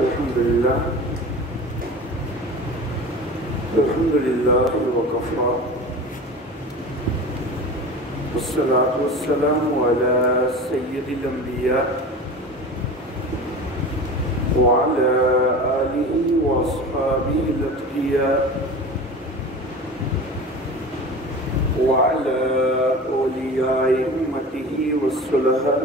الحمدللہ وکفا والصلاة والسلام علی سید الانبیاء وعلى آلہ واصحابہ الاتقیاء وعلى اولیاء امتہ والصلحاء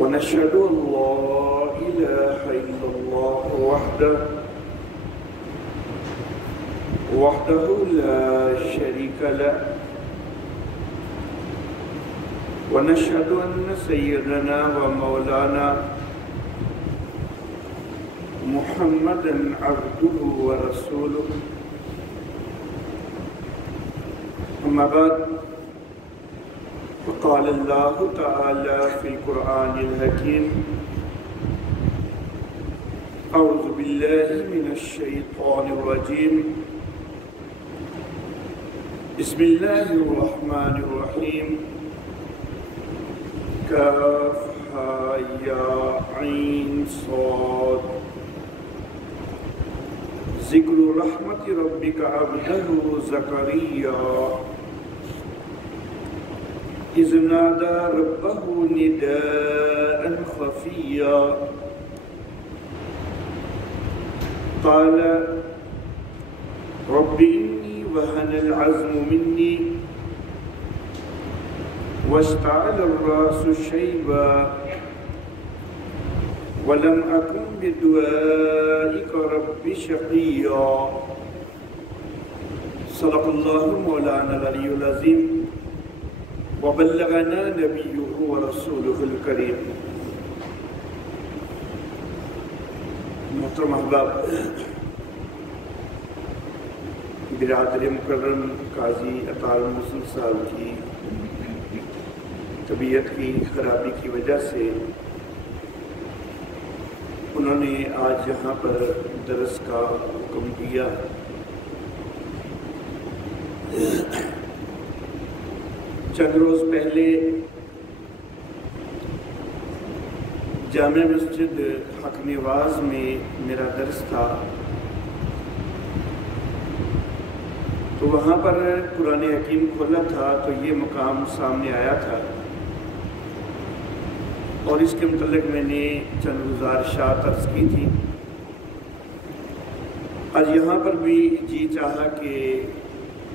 ونشهد أن لا إله إلا الله وحده لا شريك له ونشهد أن سيدنا ومولانا محمدا عبده ورسوله أما بعد وقال الله تعالى في القرآن الحكيم أعوذ بالله من الشيطان الرجيم بسم الله الرحمن الرحيم كافها يا عين صاد ذكر رحمة ربك عبده زكريا إذ نادى ربه نداء خفيا قال رب إني وهن العزم مني واشتعل الرأس شيبا ولم أكن بدعائك رب شقيا صدق الله مولانا العلي العظيم وبلغنا نبيه ورسوله الكريم. محترم احباب، برادر مکرم قاضی اطہار محسن صاحب کی طبیعت کی خرابی کی وجہ سے انہوں نے آج یہاں پر درس کا حکم دیا. چند روز پہلے جامع مسجد حق نواز میں میرا درس تھا، تو وہاں پر قرآن حکیم کھولا تھا تو یہ مقام سامنے آیا تھا اور اس کے متعلق میں نے چند گزارشات عرض کی تھی. آج یہاں پر بھی جی چاہا کہ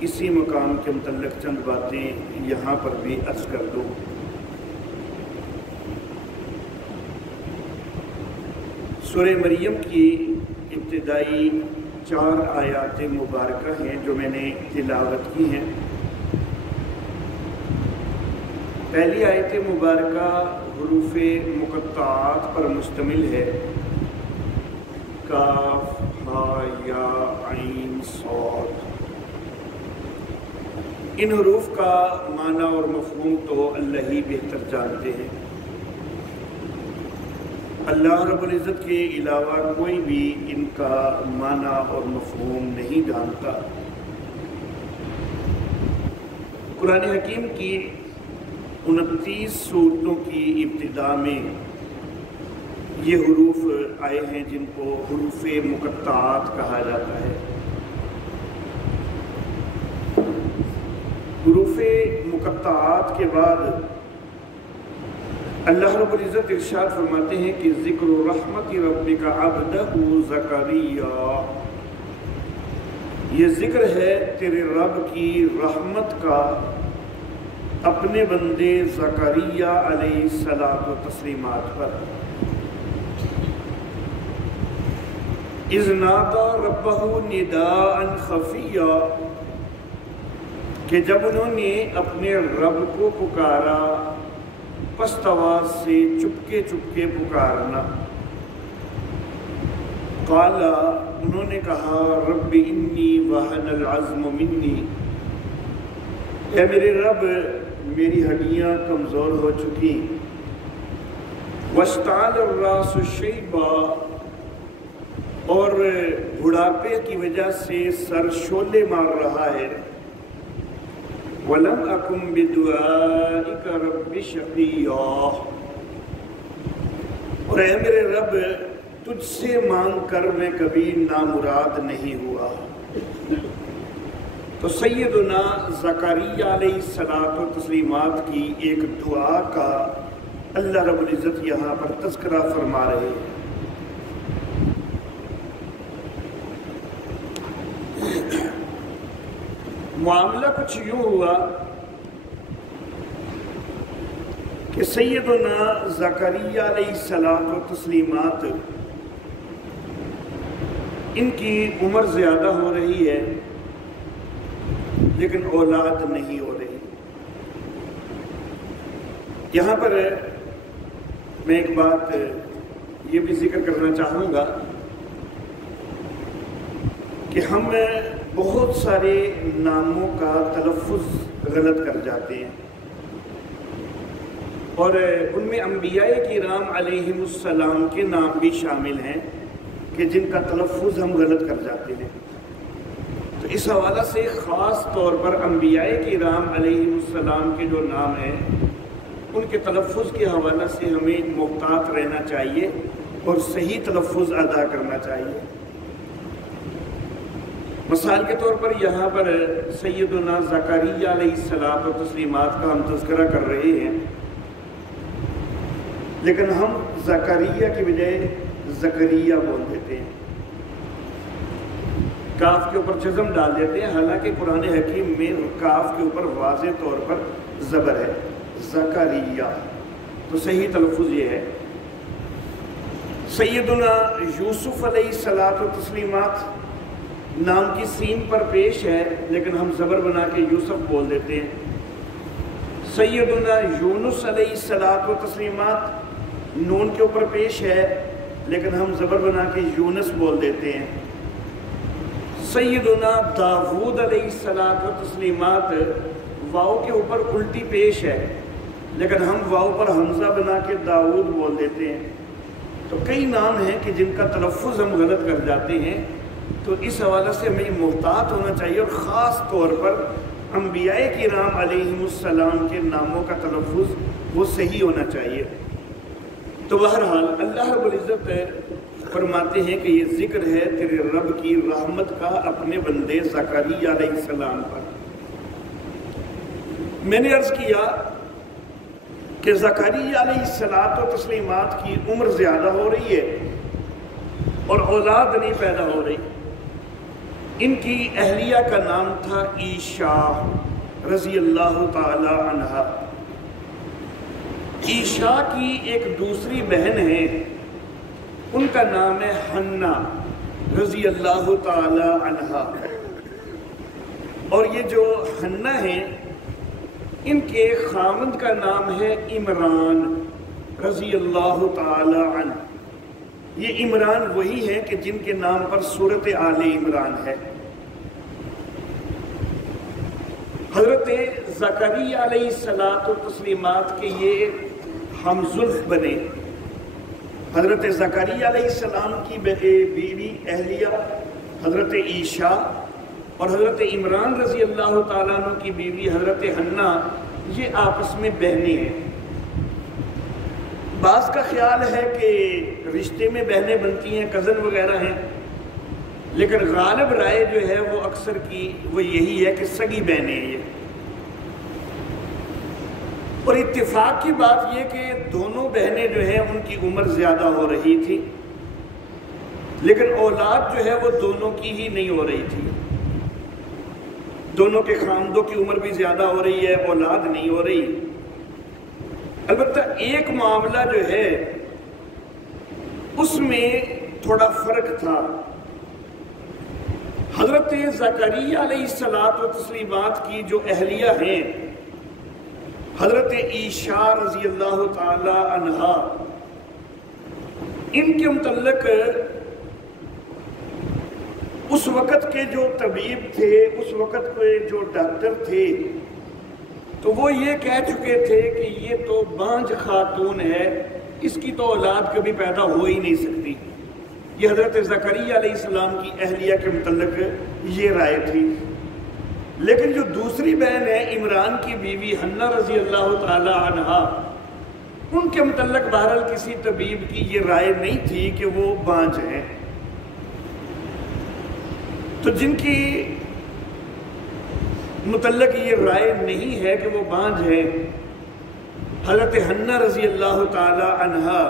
اسی مقام کے متعلق چند باتیں یہاں پر بھی عرض کر دوں. سورہ مریم کی ابتدائی 4 آیات مبارکہ ہیں جو میں نے تلاوت کی ہیں. پہلی آیت مبارکہ حروف مقطعات پر مشتمل ہے. کاف ہا یا عین صاد. ان حروف کا معنی اور مفہوم تو اللہ ہی بہتر جانتے ہیں. اللہ رب العزت کے علاوہ کوئی بھی ان کا معنی اور مفہوم نہیں جانتا. قرآن حکیم کی 29 سورتوں کی ابتدا میں یہ حروف آئے ہیں جن کو حروف مقطعات کہا جاتا ہے. حروف مقطعات کے بعد اللہ رب العزت ارشاد فرماتے ہیں کہ ذکر رحمت ربک عبدہ زکریا. یہ ذکر ہے تیرے رب کی رحمت کا اپنے بندے زکریا علیہ الصلاۃ والتسلیمات پر. اذ نادى ربہ نداء خفیا، کہ جب انہوں نے اپنے رب کو پکارا پست آواز سے، چپکے چپکے پکارنا. قال، انہوں نے کہا رب انی وہن العزم منی، اے میرے رب میری ہڈیاں کمزور ہو چکی. واشتعل الراس شیبا، اور بڑھاپے کی وجہ سے سر شعلے مار رہا ہے. وَلَمْ أَكُمْ بِدُعَائِكَ رَبِّ شَقِيًّا، اور اے میرے رب تجھ سے مانگ کر میں کبھی نامراد نہیں ہوا۔ تو سیدنا زکریا علیہ الصلوۃ و تسلیمات کی ایک دعا کا اللہ رب العزت یہاں پر تذکرہ فرما رہے ہیں۔ معاملہ کچھ یوں ہوا کہ سیدنا زکریا علیہ الصلوۃ و تسلیمات ان کی عمر زیادہ ہو رہی ہے لیکن اولاد نہیں ہو رہی۔ یہاں پر میں ایک بات یہ بھی ذکر کرنا چاہوں گا کہ ہم بہت سارے ناموں کا تلفظ غلط کر جاتے ہیں، اور ان میں انبیاء کرام علیہم السلام کے نام بھی شامل ہیں کہ جن کا تلفظ ہم غلط کر جاتے ہیں۔ تو اس حوالہ سے خاص طور پر انبیاء کرام علیہم السلام کے جو نام ہیں ان کے تلفظ کے حوالہ سے ہمیں محتاط رہنا چاہیے اور صحیح تلفظ ادا کرنا چاہیے۔ مثال کے طور پر یہاں پر سیدنا زکریا علیہ الصلوۃ و تسلیمات کا ہم تذکرہ کر رہے ہیں، لیکن ہم زکریا کی بجائے زکریا بول دیتے ہیں، کاف کے اوپر جزم ڈال دیتے ہیں، حالانکہ قرآن حکیم میں کاف کے اوپر واضح طور پر زبر ہے، زکریا۔ تو صحیح تلفظ یہ ہے۔ سیدنا یوسف علیہ الصلوۃ و تسلیمات نام کی سین پر پیش ہے لیکن ہم زبر بنا کے یوسف بول دیتے ہیں۔ سیدنا یونس علیہ الصلوۃ و تسلیمات نون کے اوپر پیش ہے لیکن ہم زبر بنا کے یونس بول دیتے ہیں۔ سیدنا داؤد علیہ الصلوۃ و تسلیمات واؤ کے اوپر الٹی پیش ہے لیکن ہم واؤ پر حمزہ بنا کے داؤد بول دیتے ہیں۔ تو کئی نام ہیں کہ جن کا تلفظ ہم غلط کر جاتے ہیں، تو اس حوالہ سے ہمیں محتاط ہونا چاہیے، اور خاص طور پر انبیاء کرام علیہم السلام کے ناموں کا تلفظ وہ صحیح ہونا چاہیے۔ تو بہرحال اللہ رب العزت فرماتے ہیں کہ یہ ذکر ہے تیرے رب کی رحمت کا اپنے بندے زکریا علیہ السلام پر۔ میں نے عرض کیا کہ زکریا علیہ الصلوۃ و تسلیمات کی عمر زیادہ ہو رہی ہے اور اولاد نہیں پیدا ہو رہی۔ ان کی اہلیہ کا نام تھا عیشا رضی اللہ تعالی عنہا۔ عیشا کی ایک دوسری بہن ہے، ان کا نام ہے حنہ رضی اللہ تعالی عنہا، اور یہ جو حنہ ہیں ان کے خاوند کا نام ہے عمران رضی اللہ تعالی عنہ۔ یہ عمران وہی ہیں کہ جن کے نام پر سورۃ آل عمران ہے۔ حضرت زکریا علیہ الصلوۃ و تسلیمات کے یہ ہم زلف بنے۔ حضرت زکریا علیہ السلام کی بیوی اہلیہ حضرت عیشا اور حضرت عمران رضی اللہ تعالیٰ عنہ کی بیوی حضرت حنہ، یہ آپس میں بہنیں ہیں۔ بعض کا خیال ہے کہ رشتے میں بہنیں بنتی ہیں، کزن وغیرہ ہیں، لیکن غالب رائے جو ہے وہ اکثر کی وہ یہی ہے کہ سگی بہنیں ہیں یہ۔ اور اتفاق کی بات یہ کہ دونوں بہنیں جو ہیں ان کی عمر زیادہ ہو رہی تھی، لیکن اولاد جو ہے وہ دونوں کی ہی نہیں ہو رہی تھی۔ دونوں کے خاندوں کی عمر بھی زیادہ ہو رہی ہے، اولاد نہیں ہو رہی۔ البتہ ایک معاملہ جو ہے اس میں تھوڑا فرق تھا۔ حضرت زکریا علیہ الصلوۃ و تسلیمات کی جو اہلیہ ہیں حضرت عیشا رضی اللہ تعالی عنہا، ان کے متعلق اس وقت کے جو طبیب تھے، اس وقت کے جو ڈاکٹر تھے، تو وہ یہ کہہ چکے تھے کہ یہ تو بانجھ خاتون ہے، اس کی تو اولاد کبھی پیدا ہو ہی نہیں سکتی۔ یہ حضرت زکریا علیہ السلام کی اہلیہ کے متعلق یہ رائے تھی۔ لیکن جو دوسری بہن ہے عمران کی بیوی حنہ رضی اللہ تعالی عنہا، ان کے متعلق بہرحال کسی طبیب کی یہ رائے نہیں تھی کہ وہ بانجھ ہیں. تو جن کی متعلق یہ رائے نہیں ہے کہ وہ بانجھ ہے، حضرت حنہ رضی اللہ تعالی عنہا،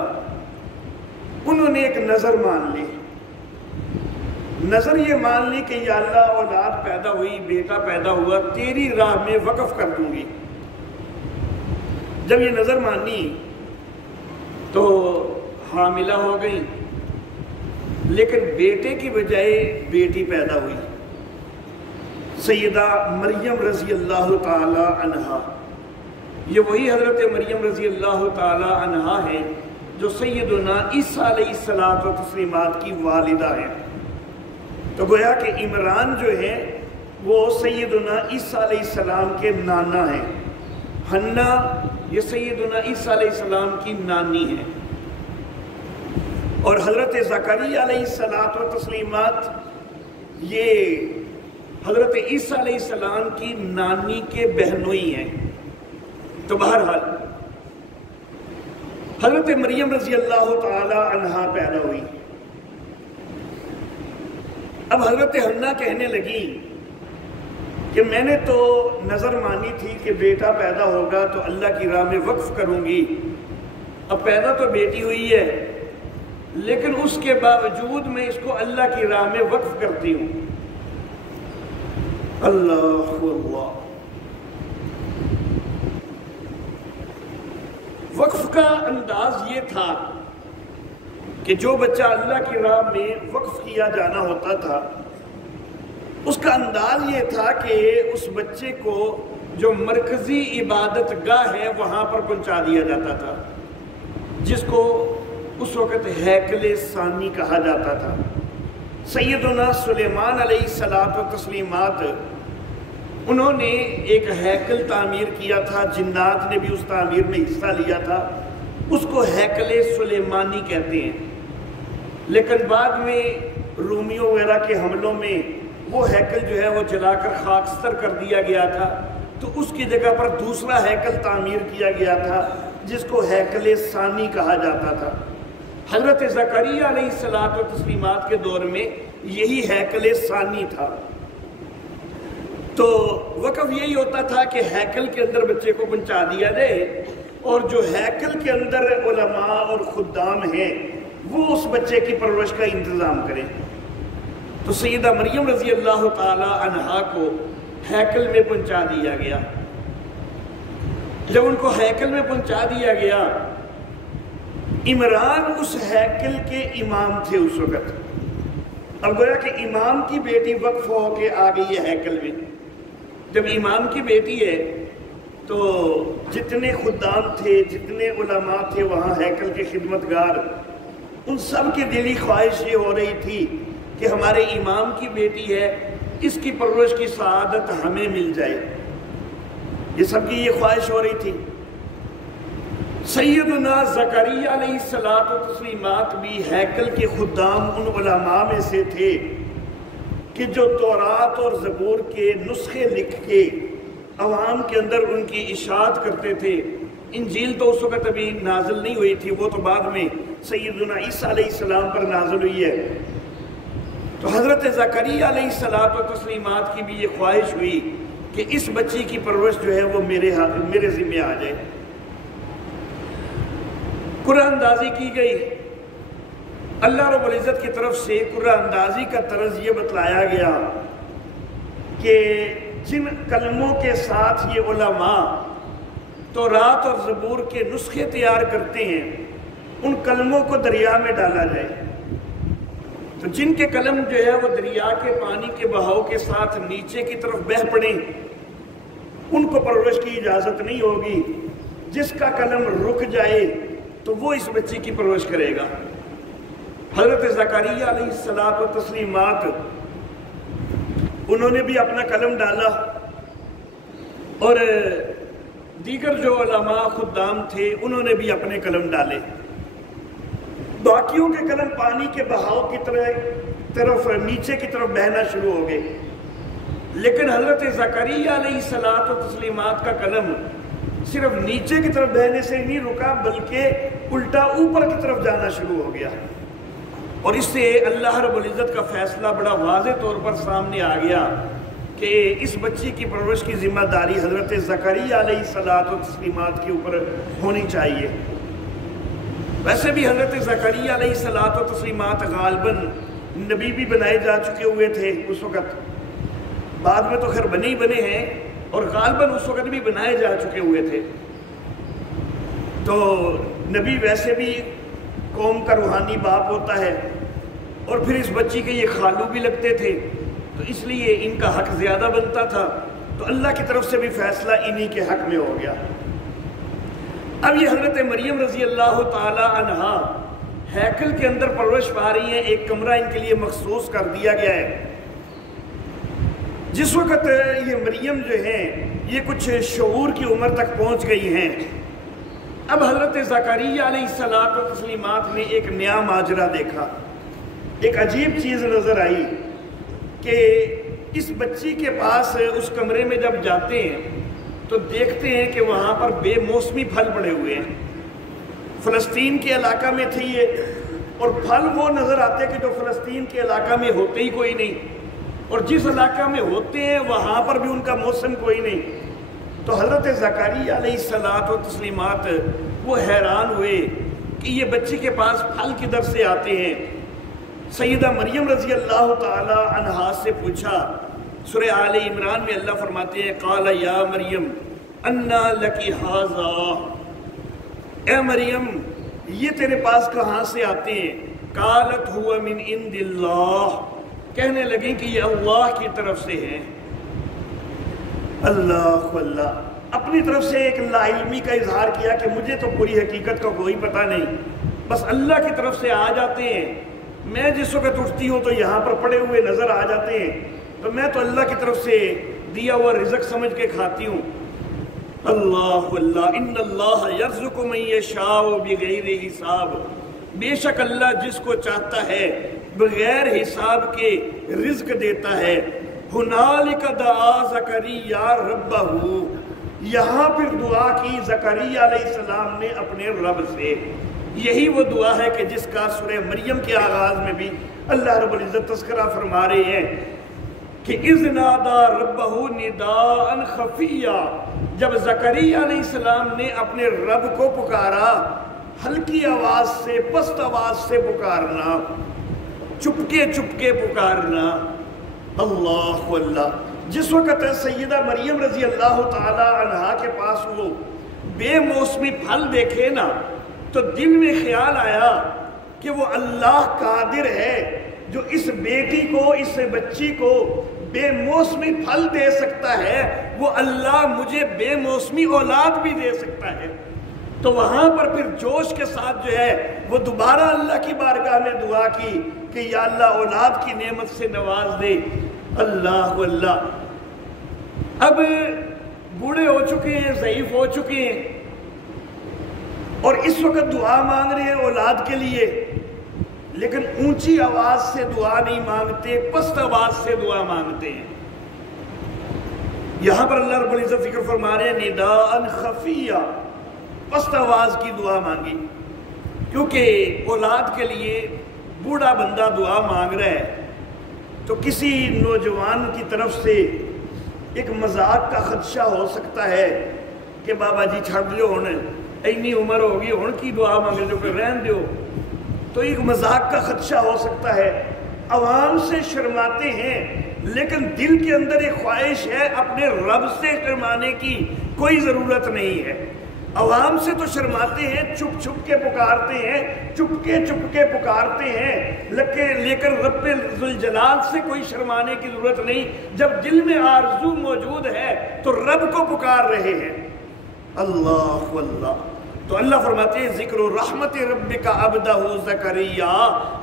انہوں نے ایک نظر مان لی. نظر یہ مان لی کہ یا اللہ اولاد پیدا ہوئی، بیٹا پیدا ہوا، تیری راہ میں وقف کر دوں گی. جب یہ نظر مانی تو حاملہ ہو گئی، لیکن بیٹے کی بجائے بیٹی پیدا ہوئی، سیدہ مریم رضی اللہ تعالی عنہا. یہ وہی حضرت مریم رضی اللہ تعالی عنہا ہے جو سیدنا عیسیٰ علیہ الصلوۃ والتسلیمات کی والدہ ہیں. تو گویا کہ عمران جو ہے وہ سیدنا عیسیٰ علیہ السلام کے نانا ہیں، حنہ یہ سیدنا عیسیٰ علیہ السلام کی نانی ہے. اور حضرت زکریا علیہ الصلوۃ والتسلیمات یہ حضرت عیسیٰ علیہ السلام کی نانی کے بہنوئی ہیں. تو بہرحال حضرت مریم رضی اللہ تعالی عنہا پیدا ہوئی. اب حضرت حنہ کہنے لگی کہ میں نے تو نظر مانی تھی کہ بیٹا پیدا ہوگا تو اللہ کی راہ میں وقف کروں گی. اب پیدا تو بیٹی ہوئی ہے، لیکن اس کے باوجود میں اس کو اللہ کی راہ میں وقف کرتی ہوں. اللہ اللہ. وقف کا انداز یہ تھا کہ جو بچہ اللہ کی راہ میں وقف کیا جانا ہوتا تھا، اس کا انداز یہ تھا کہ اس بچے کو جو مرکزی عبادت گاہ ہے وہاں پر پہنچا دیا جاتا تھا، جس کو اس وقت ہیکل ثانی کہا جاتا تھا. سیدنا سلیمان علیہ الصلوۃ والتسلیمات انہوں نے ایک ہیکل تعمیر کیا تھا، جنات نے بھی اس تعمیر میں حصہ لیا تھا، اس کو ہیکل سلیمانی کہتے ہیں. لیکن بعد میں رومیوں وغیرہ کے حملوں میں وہ ہیکل جو ہے وہ جلا کر خاکستر کر دیا گیا تھا، تو اس کی جگہ پر دوسرا ہیکل تعمیر کیا گیا تھا جس کو ہیکل ثانی کہا جاتا تھا. حضرت زکریا علیہ الصلوۃ والتسلیمات کے دور میں یہی ہیکل ثانی تھا. تو وقف یہی ہوتا تھا کہ ہیکل کے اندر بچے کو پہنچا دیا جائے، اور جو ہیکل کے اندر علماء اور خدام ہیں وہ اس بچے کی پرورش کا انتظام کریں. تو سیدہ مریم رضی اللہ تعالی عنہا کو ہیکل میں پہنچا دیا گیا. جب ان کو ہیکل میں پہنچا دیا گیا، عمران اس ہیکل کے امام تھے اس وقت. اب گویا کہ امام کی بیٹی وقف ہو کے آ گئی ہے ہیکل میں. جب امام کی بیٹی ہے تو جتنے خدام تھے، جتنے علماء تھے وہاں ہیکل کے خدمتگار، ان سب کی دلی خواہش یہ ہو رہی تھی کہ ہمارے امام کی بیٹی ہے، اس کی پرورش کی سعادت ہمیں مل جائے. یہ سب کی یہ خواہش ہو رہی تھی. سیدنا زکریا علیہ الصلوۃ والتسلیمات بھی ہیکل کے خدام ان علماء میں سے تھے کہ جو تورات اور زبور کے نسخے لکھ کے عوام کے اندر ان کی اشاعت کرتے تھے. انجیل تو اس وقت ابھی نازل نہیں ہوئی تھی، وہ تو بعد میں سیدنا عیسیٰ علیہ السلام پر نازل ہوئی ہے. تو حضرت زکریا علیہ الصلوۃ والتسلیمات کی بھی یہ خواہش ہوئی کہ اس بچی کی پرورش جو ہے وہ میرے ذمہ آ جائے. قرآن اندازی کی گئی. اللہ رب العزت کی طرف سے قرآن اندازی کا طرز یہ بتلایا گیا کہ جن کلموں کے ساتھ یہ علماء تورات اور زبور کے نسخے تیار کرتے ہیں، ان کلموں کو دریا میں ڈالا جائے. تو جن کے قلم جو ہے وہ دریا کے پانی کے بہاؤ کے ساتھ نیچے کی طرف بہہ پڑیں، ان کو پرورش کی اجازت نہیں ہوگی. جس کا قلم رک جائے تو وہ اس بچی کی پرورش کرے گا. حضرت زکریا علیہ الصلوۃ والتسلیمات انہوں نے بھی اپنا قلم ڈالا، اور دیگر جو علماء خدام تھے انہوں نے بھی اپنے قلم ڈالے. باقیوں کے قلم پانی کے بہاؤ کی طرف نیچے کی طرف بہنا شروع ہو گئے، لیکن حضرت زکریا علیہ الصلوۃ والتسلیمات کا قلم صرف نیچے کی طرف بہنے سے نہیں رکا بلکہ الٹا اوپر کی طرف جانا شروع ہو گیا، اور اس سے اللہ رب العزت کا فیصلہ بڑا واضح طور پر سامنے آ گیا کہ اس بچی کی پرورش کی ذمہ داری حضرت زکریا علیہ الصلوۃ والتسلیمات کے اوپر ہونی چاہیے۔ ویسے بھی حضرت زکریا علیہ الصلوۃ والتسلیمات غالباً نبی بھی بنائے جا چکے ہوئے تھے اس وقت، بعد میں تو خیر بنے ہی بنے ہیں، اور غالباً اس وقت بھی بنائے جا چکے ہوئے تھے۔ تو نبی ویسے بھی قوم کا روحانی باپ ہوتا ہے، اور پھر اس بچی کے یہ خالو بھی لگتے تھے، تو اس لیے ان کا حق زیادہ بنتا تھا، تو اللہ کی طرف سے بھی فیصلہ انہی کے حق میں ہو گیا۔ اب یہ حضرت مریم رضی اللہ تعالی عنہا ہیکل کے اندر پرورش پا رہی ہیں، ایک کمرہ ان کے لیے مخصوص کر دیا گیا ہے۔ جس وقت یہ مریم جو ہیں یہ کچھ شعور کی عمر تک پہنچ گئی ہیں، اب حضرت زکریا علیہ الصلوۃ والتسلیمات نے ایک نیا ماجرا دیکھا، ایک عجیب چیز نظر آئی کہ اس بچی کے پاس اس کمرے میں جب جاتے ہیں تو دیکھتے ہیں کہ وہاں پر بے موسمی پھل پڑے ہوئے ہیں۔ فلسطین کے علاقہ میں تھے یہ، اور پھل وہ نظر آتے کہ جو فلسطین کے علاقہ میں ہوتے ہی کوئی نہیں، اور جس علاقہ میں ہوتے ہیں وہاں پر بھی ان کا موسم کوئی نہیں۔ تو حضرت زکریا علیہ الصلوۃ والتسلیمات وہ حیران ہوئے کہ یہ بچی کے پاس پھل کدھر سے آتے ہیں۔ سیدہ مریم رضی اللہ تعالی عنہا سے پوچھا، سورہ آل عمران میں اللہ فرماتے ہیں قال یا مریم انا لکی ھذا، اے مریم یہ تیرے پاس کہاں سے آتے ہیں؟ قالت هو من عند اللہ، کہنے لگیں کہ یہ اللہ کی طرف سے ہیں۔ اللہ اللہ، اپنی طرف سے ایک لا علمی کا اظہار کیا کہ مجھے تو پوری حقیقت کا کوئی پتہ نہیں، بس اللہ کی طرف سے آ جاتے ہیں، میں جس وقت اٹھتی ہوں تو یہاں پر پڑے ہوئے نظر آ جاتے ہیں، تو میں تو اللہ کی طرف سے دیا ہوا رزق سمجھ کے کھاتی ہوں۔ اللہ اللہ، ان اللہ یرزق من یشاء بغیر حساب، بے شک اللہ جس کو چاہتا ہے بغیر حساب کے رزق دیتا ہے۔ ہنالک دعا زکریا ربہ، یہاں پھر دعا کی زکریا علیہ السلام نے اپنے رب سے۔ یہی وہ دعا ہے کہ جس کا سورہ مریم کے آغاز میں بھی اللہ رب العزت تذکرہ فرما رہے ہیں کہ اذ نادا ربہ نداء خفیہ، جب زکریا علیہ السلام نے اپنے رب کو پکارا، ہلکی آواز سے، پست آواز سے پکارنا، چپکے چپکے پکارنا۔ اللہ اللہ، جس وقت سیدہ مریم رضی اللہ تعالی عنہا کے پاس وہ بے موسمی پھل دیکھے نا، تو دل میں خیال آیا کہ وہ اللہ قادر ہے جو اس بیٹی کو، اس بچی کو بے موسمی پھل دے سکتا ہے، وہ اللہ مجھے بے موسمی اولاد بھی دے سکتا ہے۔ تو وہاں پر پھر جوش کے ساتھ جو ہے وہ دوبارہ اللہ کی بارگاہ میں دعا کی کہ یا اللہ اولاد کی نعمت سے نواز دے۔ اللہ اللہ، اب بوڑھے ہو چکے ہیں، ضعیف ہو چکے ہیں، اور اس وقت دعا مانگ رہے ہیں اولاد کے لیے، لیکن اونچی آواز سے دعا نہیں مانگتے، پست آواز سے دعا مانگتے ہیں۔ یہاں پر اللہ رب العزت ذکر فرما رہے ہیں نداء خفیہ، پست آواز کی دعا مانگی، کیونکہ اولاد کے لیے بوڑھا بندہ دعا مانگ رہا ہے تو کسی نوجوان کی طرف سے ایک مذاق کا خدشہ ہو سکتا ہے کہ بابا جی چھڑ لو، ہونے اینی عمر ہوگی، ہون کی دعا مانگ جو پھر رہن دیو، تو ایک مذاق کا خدشہ ہو سکتا ہے۔ عوام سے شرماتے ہیں، لیکن دل کے اندر ایک خواہش ہے اپنے رب سے شرمانے کی کوئی ضرورت نہیں ہے۔ عوام سے تو شرماتے ہیں، چھپ چھپ کے پکارتے ہیں، چپ کے پکارتے ہیں، لیکن رب ذوالجلال سے کوئی شرمانے کی ضرورت نہیں۔ جب دل میں آرزو موجود ہے تو رب کو پکار رہے ہیں۔ اللہ اللہ، تو اللہ فرماتے ہیں ذکر رحمت ربک عبدہ زکریا،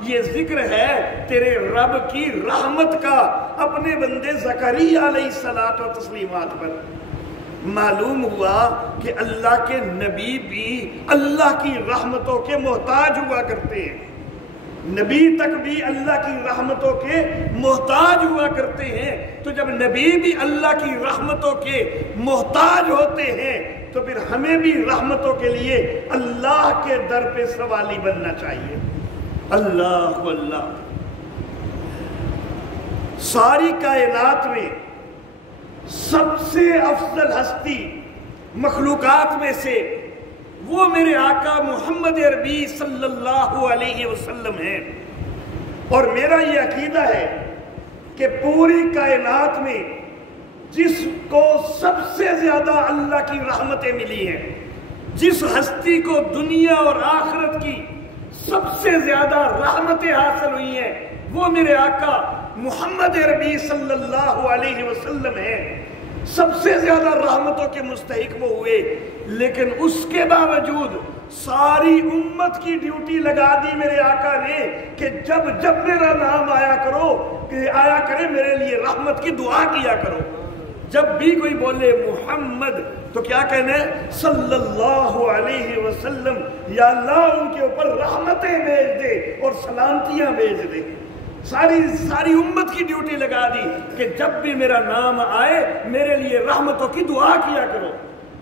یہ ذکر ہے تیرے رب کی رحمت کا اپنے بندے زکریا علیہ الصلوۃ والتسلیمات پر۔ معلوم ہوا کہ اللہ کے نبی بھی اللہ کی رحمتوں کے محتاج ہوا کرتے ہیں، نبی تک بھی اللہ کی رحمتوں کے محتاج ہوا کرتے ہیں۔ تو جب نبی بھی اللہ کی رحمتوں کے محتاج ہوتے ہیں تو پھر ہمیں بھی رحمتوں کے لیے اللہ کے در پہ سوالی بننا چاہیے۔ اللہ اللہ، ساری کائنات میں سب سے افضل ہستی مخلوقات میں سے وہ میرے آقا محمد عربی صلی اللہ علیہ وسلم ہیں، اور میرا یہ عقیدہ ہے کہ پوری کائنات میں جس کو سب سے زیادہ اللہ کی رحمتیں ملی ہیں، جس ہستی کو دنیا اور آخرت کی سب سے زیادہ رحمتیں حاصل ہوئی ہیں، وہ میرے آقا محمد عربی صلی اللہ علیہ وسلم ہیں۔ سب سے زیادہ رحمتوں کے مستحق وہ ہوئے، لیکن اس کے باوجود ساری امت کی ڈیوٹی لگا دی میرے آقا نے کہ جب جب میرا نام آیا کرے میرے لیے رحمت کی دعا کیا کرو۔ جب بھی کوئی بولے محمد تو کیا کہنا ہے؟ صلی اللہ علیہ وسلم، یا اللہ ان کے اوپر رحمتیں بھیج دے اور سلامتیاں بھیج دے۔ ساری امت کی ڈیوٹی لگا دی کہ جب بھی میرا نام آئے میرے لیے رحمتوں کی دعا کیا کرو،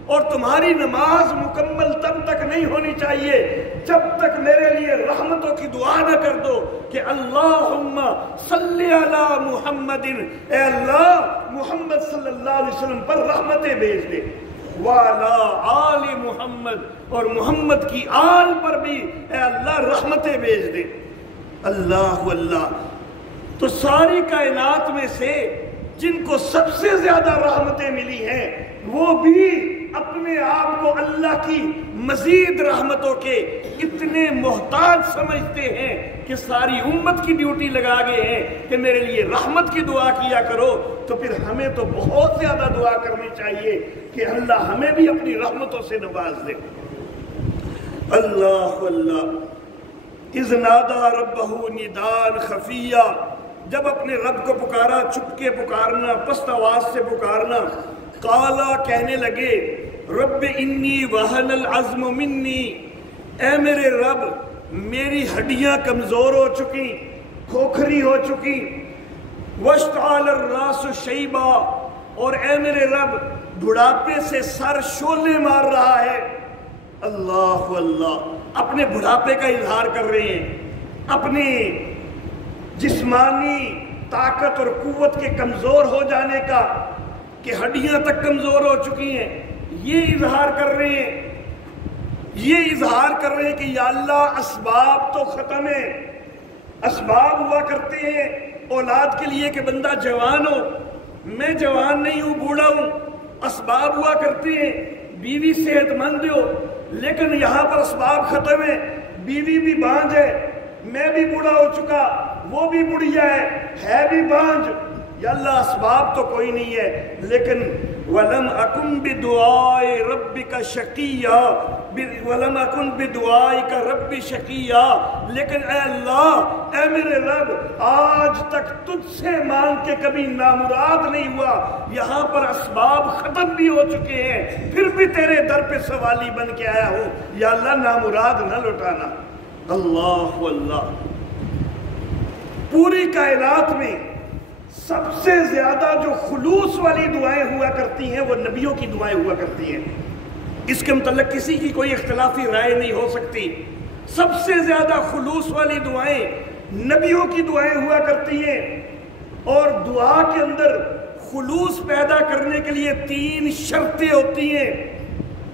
اور تمہاری نماز مکمل تب تک نہیں ہونی چاہیے جب تک میرے لیے رحمتوں کی دعا نہ کر دو کہ اللہم صلی علی محمد، اے اللہ محمد صلی اللہ علیہ وسلم پر رحمتیں بھیج دے، وعلی آل محمد، اور محمد کی آل پر بھی اے اللہ رحمتیں بھیج دے۔ اللہ اللہ، تو ساری کائنات میں سے جن کو سب سے زیادہ رحمتیں ملی ہیں وہ بھی اپنے آپ کو اللہ کی مزید رحمتوں کے اتنے محتاج سمجھتے ہیں کہ ساری امت کی ڈیوٹی لگا گئے ہیں کہ میرے لیے رحمت کی دعا کیا کرو۔ تو پھر ہمیں تو بہت زیادہ دعا کرنی چاہیے کہ اللہ ہمیں بھی اپنی رحمتوں سے نواز دے۔ اللہ اللہ، اذ نادا ربہ نداء خفیہ، جب اپنے رب کو پکارا، چھپ کے پکارنا، پست آواز سے پکارنا، قالا کہنے لگے رب انی وہن العظم منی، اے میرے رب میری ہڈیاں کمزور ہو چکی، کھوکھری ہو چکی، واشتعل الراس شیبا، اور اے میرے رب بڑھاپے سے سر شعلے مار رہا ہے۔ اللہ اللہ، اپنے بڑھاپے کا اظہار کر رہے ہیں، اپنی جسمانی طاقت اور قوت کے کمزور ہو جانے کا، کہ ہڈیاں تک کمزور ہو چکی ہیں، یہ اظہار کر رہے ہیں، یہ اظہار کر رہے ہیں کہ یا اللہ اسباب تو ختم ہیں۔ اسباب ہوا کرتے ہیں اولاد کے لیے کہ بندہ جوان ہو، میں جوان نہیں ہوں، بوڑھا ہوں، اسباب ہوا کرتے ہیں بیوی صحت مند ہو، لیکن یہاں پر اسباب ختم ہیں، بیوی بھی بانجھ ہے، میں بھی بوڑھا ہو چکا، وہ بھی بڑھیا ہے بھی بانجھ، یا اللہ اسباب تو کوئی نہیں ہے، لیکن وَلَمْ أَكُنْ بِدُعَائِ رَبِّكَ شَقِيًّا، وَلَمْ أَكُنْ بِدُعَائِكَ رَبِّ شَقِيًّا، لیکن اے اللہ، اے میرے رب، آج تک تجھ سے مانگ کے کبھی نامراد نہیں ہوا، یہاں پر اسباب ختم بھی ہو چکے ہیں، پھر بھی تیرے در پہ سوالی بن کے آیا ہوں، یا اللہ نامراد نہ لوٹانا۔ اللہ اللہ، پوری کائنات میں سب سے زیادہ جو خلوص والی دعائیں ہوا کرتی ہیں وہ نبیوں کی دعائیں ہوا کرتی ہیں، اس کے متعلق کسی کی کوئی اختلافی رائے نہیں ہو سکتی۔ سب سے زیادہ خلوص والی دعائیں نبیوں کی دعائیں ہوا کرتی ہیں، اور دعا کے اندر خلوص پیدا کرنے کے لیے 3 شرطیں ہوتی ہیں۔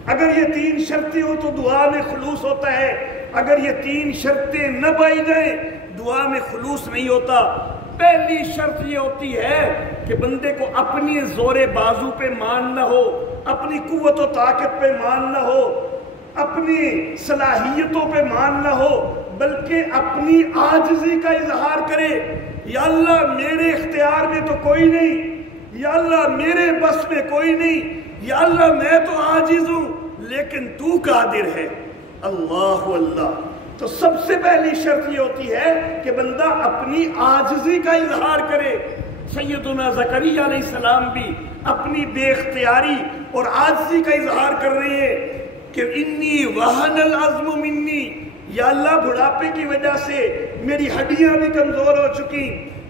اگر یہ 3 شرطیں ہوں تو دعا میں خلوص ہوتا ہے، اگر یہ 3 شرطیں نہ پائی جائیں دعا میں خلوص نہیں ہوتا۔ پہلی شرط یہ ہوتی ہے کہ بندے کو اپنی زور بازو پہ مان نہ ہو، اپنی قوت و طاقت پہ مان نہ ہو، اپنی صلاحیتوں پہ مان نہ ہو، بلکہ اپنی عاجزی کا اظہار کرے۔ یا اللہ میرے اختیار میں تو کوئی نہیں، یا اللہ میرے بس میں کوئی نہیں، یا اللہ میں تو عاجز ہوں لیکن تو قادر ہے۔ اللہ اللہ، تو سب سے پہلی شرط یہ ہوتی ہے کہ بندہ اپنی عاجزی کا اظہار کرے۔ سیدنا زکریا علیہ السلام بھی اپنی بے اختیاری اور عاجزی کا اظہار کر رہے ہیں کہ انی وہن العظم منی، یا اللہ بڑھاپے کی وجہ سے میری ہڈیاں بھی کمزور ہو چکی،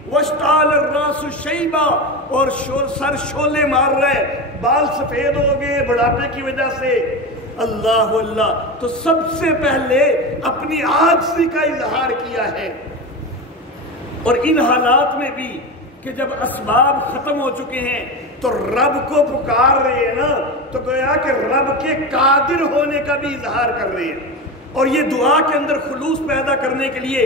واشتعل الراس شیبا، اور سر شعلے مار رہا ہے، بال سفید ہو گئے بڑھاپے کی وجہ سے، اللہ اللہ، تو سب سے پہلے اپنی عاجزی کا اظہار کیا ہے۔ اور ان حالات میں بھی کہ جب اسباب ختم ہو چکے ہیں تو رب کو پکار رہے ہیں نا، تو گویا کہ رب کے قادر ہونے کا بھی اظہار کر رہے ہیں۔ اور یہ دعا کے اندر خلوص پیدا کرنے کے لیے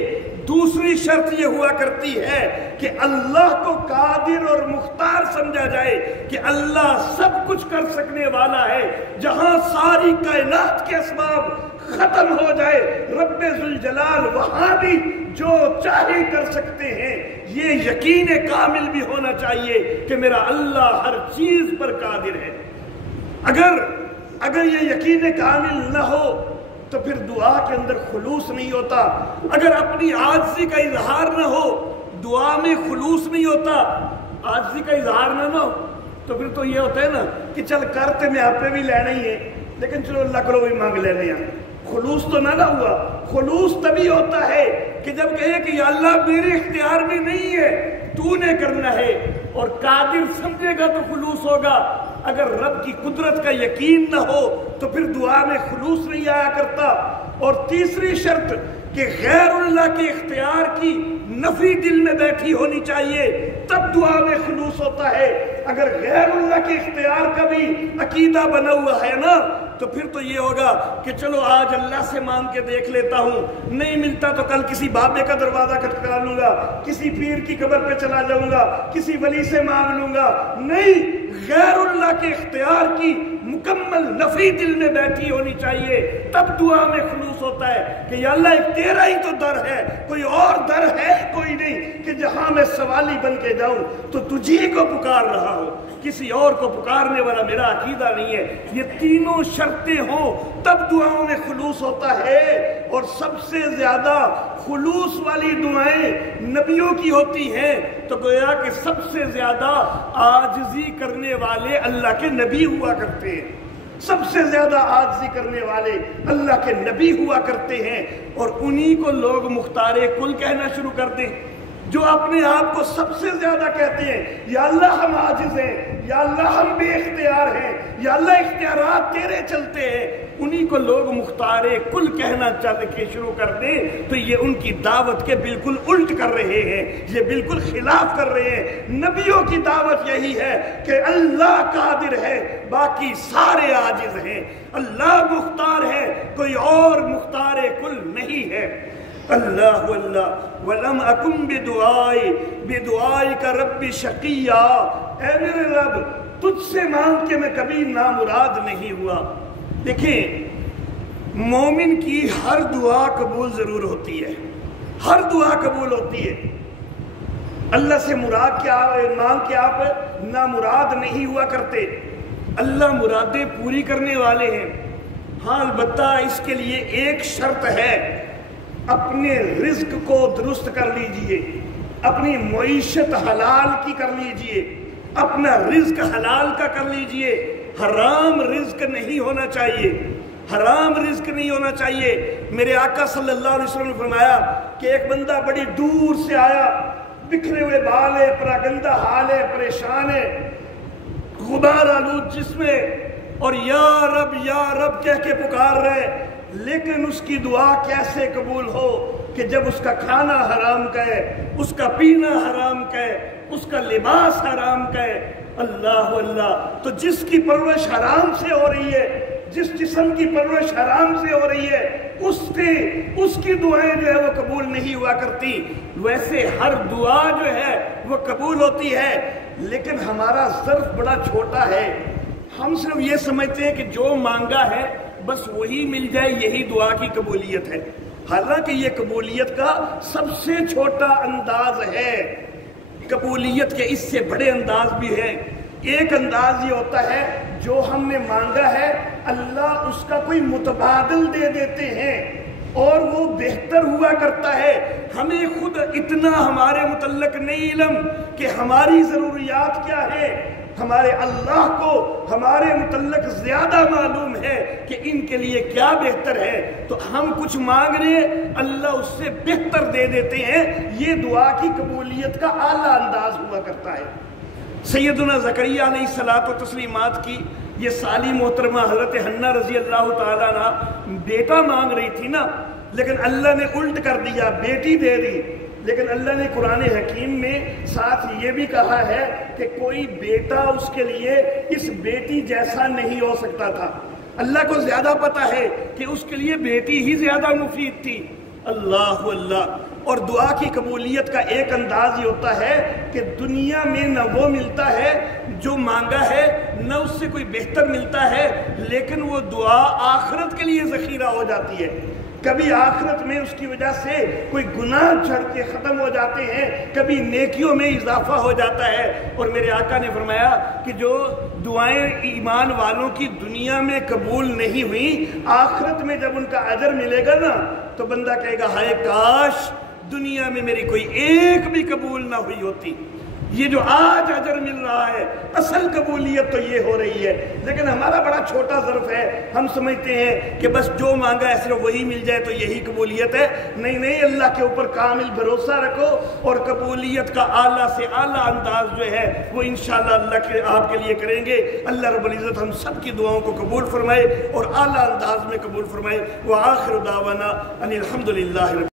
دوسری شرط یہ ہوا کرتی ہے کہ اللہ کو قادر اور مختار سمجھا جائے، کہ اللہ سب کچھ کر سکنے والا ہے۔ جہاں ساری کائنات کے اسباب ختم ہو جائے، رب ذوالجلال وہاں بھی جو چاہے کر سکتے ہیں۔ یہ یقین کامل بھی ہونا چاہیے کہ میرا اللہ ہر چیز پر قادر ہے۔ اگر یہ یقین کامل نہ ہو تو پھر دعا کے اندر خلوص نہیں ہوتا۔ اگر اپنی عاجزی کا اظہار نہ ہو، دعا میں خلوص نہیں ہوتا۔ عاجزی کا اظہار نہ ہو تو پھر تو یہ ہوتا ہے نا کہ چل کرتے میں آپ پہ بھی لینا ہی ہے، لیکن چلو اللہ کرو بھی مانگ لینے ہیں۔ خلوص تو نہ ہوا۔ خلوص تبھی ہوتا ہے کہ جب کہے کہ یا اللہ میرے اختیار میں نہیں ہے، تو نے کرنا ہے، اور قادر سمجھے گا تو خلوص ہوگا۔ اگر رب کی قدرت کا یقین نہ ہو تو پھر دعا میں خلوص نہیں آیا کرتا۔ اور تیسری شرط کہ غیر اللہ کے اختیار کی نفی دل میں بیٹھی ہونی چاہیے، تب دعا میں خلوص ہوتا ہے۔ اگر غیر اللہ کے اختیار کا بھی عقیدہ بنا ہوا ہے نا، تو پھر تو یہ ہوگا کہ چلو آج اللہ سے مانگ کے دیکھ لیتا ہوں، نہیں ملتا تو کل کسی بابے کا دروازہ کھٹکھٹا لوں گا، کسی پیر کی قبر پہ چلا جاؤں گا، کسی ولی سے مانگ لوں گا۔ نہیں، غیر اللہ کے اختیار کی مکمل نفی دل میں بیٹھی ہونی چاہیے، تب دعا میں خلوص ہوتا ہے کہ یا اللہ ایک تیرا ہی تو در ہے، کوئی اور در ہے کوئی نہیں کہ جہاں میں سوالی بن کے جاؤں تو تجھی کو پکار رہا ہوں، کسی اور کو پکارنے والا میرا عقیدہ نہیں ہے۔ یہ تینوں شرطیں ہوں تب دعاؤں میں خلوص ہوتا ہے۔ اور سب سے زیادہ خلوص والی دعائیں نبیوں کی ہوتی ہیں، تو گویا کہ سب سے زیادہ عاجزی کرنے والے اللہ کے نبی ہوا کرتے ہیں۔ سب سے زیادہ عاجزی کرنے والے اللہ کے نبی ہوا کرتے ہیں، اور انہی کو لوگ مختار کل کہنا شروع کر دیں، جو اپنے آپ کو سب سے زیادہ کہتے ہیں یا اللہ ہم عاجز ہیں، یا اللہ ہم بے اختیار ہیں، یا اللہ اختیارات تیرے چلتے ہیں، انہی کو لوگ مختار کل کہنا چاہتے کہ شروع کر دیں، تو یہ ان کی دعوت کے بالکل الٹ کر رہے ہیں، یہ بالکل خلاف کر رہے ہیں۔ نبیوں کی دعوت یہی ہے کہ اللہ قادر ہے، باقی سارے عاجز ہیں، اللہ مختار ہے، کوئی اور مختار کل نہیں ہے۔ اللہ اللہ ولم اکم بدعائی کا رب شقیہ، اے میرے رب تجھ سے مانگ کے میں کبھی نامراد نہیں ہوا۔ دیکھیں، مومن کی ہر دعا قبول ضرور ہوتی ہے، ہر دعا قبول ہوتی ہے۔ اللہ سے مراد کیا مانگ کے آپ نامراد نہیں ہوا کرتے، اللہ مرادیں پوری کرنے والے ہیں۔ ہاں البتہ اس کے لیے ایک شرط ہے، اپنے رزق کو درست کر لیجئے، اپنی معیشت حلال کی کر لیجئے، اپنا رزق حلال کا کر لیجئے، حرام رزق نہیں ہونا چاہیے، حرام رزق نہیں ہونا چاہیے۔ میرے آقا صلی اللہ علیہ وسلم نے فرمایا کہ ایک بندہ بڑی دور سے آیا، بکھرے ہوئے بال ہے، پراگندہ حال ہے، پریشان ہے، غبار آلود جسم ہے، اور یا رب کہہ کے پکار رہے، لیکن اس کی دعا کیسے قبول ہو کہ جب اس کا کھانا حرام کا ہے، اس کا پینا حرام کا ہے، اس کا لباس حرام کا ہے۔ اللہ اللہ، تو جس کی پرورش حرام سے ہو رہی ہے، جس جسم کی پرورش حرام سے ہو رہی ہے، اس کی دعائیں جو ہے وہ قبول نہیں ہوا کرتی۔ ویسے ہر دعا جو ہے وہ قبول ہوتی ہے، لیکن ہمارا ظرف بڑا چھوٹا ہے۔ ہم صرف یہ سمجھتے ہیں کہ جو مانگا ہے بس وہی مل جائے، یہی دعا کی قبولیت ہے۔ حالانکہ یہ قبولیت کا سب سے چھوٹا انداز ہے۔ قبولیت کے اس سے بڑے انداز بھی ہیں۔ ایک انداز یہ ہوتا ہے جو ہم نے مانگا ہے اللہ اس کا کوئی متبادل دے دیتے ہیں اور وہ بہتر ہوا کرتا ہے۔ ہمیں خود اتنا ہمارے متعلق نہیں علم کہ ہماری ضروریات کیا ہے، ہمارے اللہ کو ہمارے متعلق زیادہ معلوم ہے کہ ان کے لیے کیا بہتر ہے، تو ہم کچھ مانگ رہے ہیں اللہ اس سے بہتر دے دیتے ہیں۔ یہ دعا کی قبولیت کا اعلیٰ انداز ہوا کرتا ہے۔ سیدنا زکریا علیہ الصلوۃ و تسلیمات کی یہ سالی محترمہ حضرت حنہ رضی اللہ تعالیٰ عنہ بیٹا مانگ رہی تھی نا، لیکن اللہ نے الٹ کر دیا، بیٹی دے دی۔ لیکن اللہ نے قرآن حکیم میں ساتھ یہ بھی کہا ہے کہ کوئی بیٹا اس کے لیے اس بیٹی جیسا نہیں ہو سکتا تھا۔ اللہ کو زیادہ پتا ہے کہ اس کے لیے بیٹی ہی زیادہ مفید تھی۔ اللہ اللہ۔ اور دعا کی قبولیت کا ایک انداز یہ ہوتا ہے کہ دنیا میں نہ وہ ملتا ہے جو مانگا ہے، نہ اس سے کوئی بہتر ملتا ہے، لیکن وہ دعا آخرت کے لیے ذخیرہ ہو جاتی ہے۔ کبھی آخرت میں اس کی وجہ سے کوئی گناہ جھڑ کے ختم ہو جاتے ہیں، کبھی نیکیوں میں اضافہ ہو جاتا ہے۔ اور میرے آقا نے فرمایا کہ جو دعائیں ایمان والوں کی دنیا میں قبول نہیں ہوئیں، آخرت میں جب ان کا اجر ملے گا نا تو بندہ کہے گا ہائے کاش دنیا میں میری کوئی ایک بھی قبول نہ ہوئی ہوتی۔ یہ جو آج اجر مل رہا ہے، اصل قبولیت تو یہ ہو رہی ہے، لیکن ہمارا بڑا چھوٹا ظرف ہے۔ ہم سمجھتے ہیں کہ بس جو مانگا ہے صرف وہی مل جائے تو یہی قبولیت ہے۔ نہیں نہیں، اللہ کے اوپر کامل بھروسہ رکھو، اور قبولیت کا اعلیٰ سے اعلیٰ انداز جو ہے وہ انشاءاللہ اللہ آپ کے لیے کریں گے۔ اللہ رب العزت ہم سب کی دعاؤں کو قبول فرمائے اور اعلیٰ انداز میں قبول فرمائے۔ وآخر دعوانا ان الحمدللہ۔